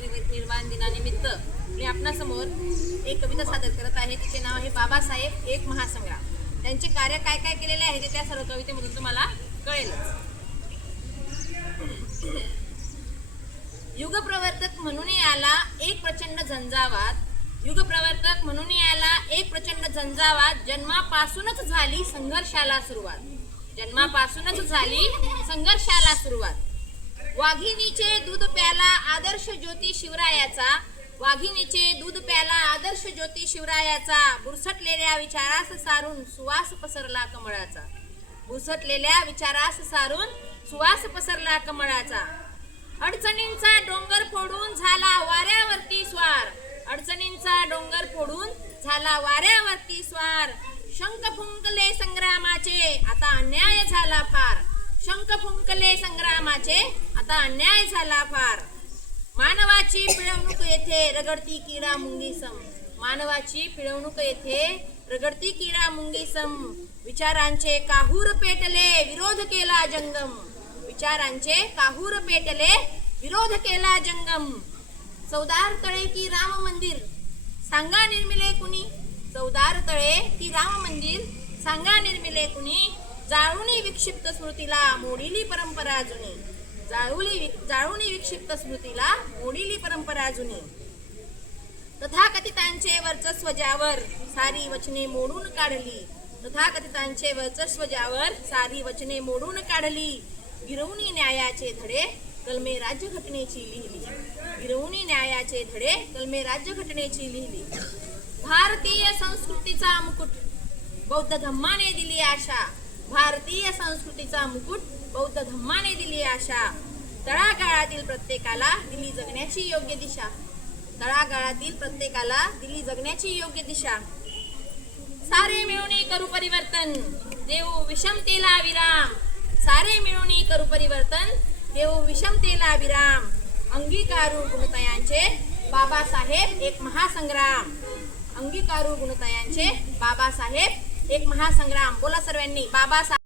परिनिर्वाण दिनानिमित्त मी आपणासमोर एक कविता सादर करत आहे. तिचे नाव आहे बाबासाहेब एक महासंग्राम. त्यांचे कार्य काय काय केलेले आहे ते त्या सर्व कवितेमधून तुम्हाला कळेलच. युगप्रवर्तक म्हणून आला एक प्रचंड झंझावात. युगप्रवर्तक म्हणून आला एक प्रचंड झंझावात. जन्मापासूनच झाली संघर्षाला सुरुवात. जन्मापासूनच झाली संघर्षाला सुरुवात. वाघिणीचे दूध प्याला आदर्श ज्योती शिवरायाचा. वाघिणीचे दूध प्याला आदर्श ज्योती शिवरायाचा. बुरसटलेल्या विचारास सारून सुवास पसरला कमळाचा. बुरसटलेल्या विचारास सारून सुवास पसरला कमळाचा. अडचणींचा डोंगर फोडून झाला वाऱ्यावरती स्वार. अडचणींचा डोंगर फोडून झाला वाऱ्यावरती स्वार. शंख फुंकले संग्रामाचे आता अन्याय झाला फार. शंख फुंकले संग्रामाचे आता अन्याय झाला फार. मानवाची पिळवणूक येथे रगडती किडा मुंगी सम. मानवाची पिळवणूक येथे रगडती किडा मुंगी सम. विचारांचे काहूर पेटले विरोध केला जंगम. विचारांचे काहूर पेटले विरोध केला जंगम. चौदार तळे की राम मंदिर सांगा निर्मिले कुणी. चौदार तळे की राम मंदिर सांगा निर्मिले कुणी. जाळुनी विक्षिप्त स्मृतीला मोडीली परंपरा जुनी. जाळुनी विक्षिप्त स्मृतीला मोडीली परंपरा जुनी. तथाकथितांचे वर्चस्व ज्यावर सारी वचने मोडून काढली. तथाकथितांचे वर्चस्व ज्यावर सारी वचने मोडून काढली. गिरवणी न्यायाचे धडे कलमे राज्यघटनेची लिहिली. गिरवणी न्यायाचे धडे कलमे राज्यघटनेची लिहिली. भारतीय संस्कृतीचा मुकुट बौद्ध धम्माने दिली आशा. भारतीय संस्कृतीचा मुकुट बौद्ध धम्माने दिली आशा. तळागाळातील प्रत्येकाला दिली जगण्याची योग्य दिशा. तळागाळातील प्रत्येकाला दिली जगण्याची योग्य दिशा. सारे मिळून करू परिवर्तन देऊ विषमतेला विराम. सारे मिळून करू परिवर्तन देऊ विषमतेला विराम. अंगीकारू गुणतयांचे बाबासाहेब एक महासंग्राम. अंगीकारू गुणतयांचे बाबासाहेब एक महासंग्राम. बोला सर्वांनी बाबासाहेब.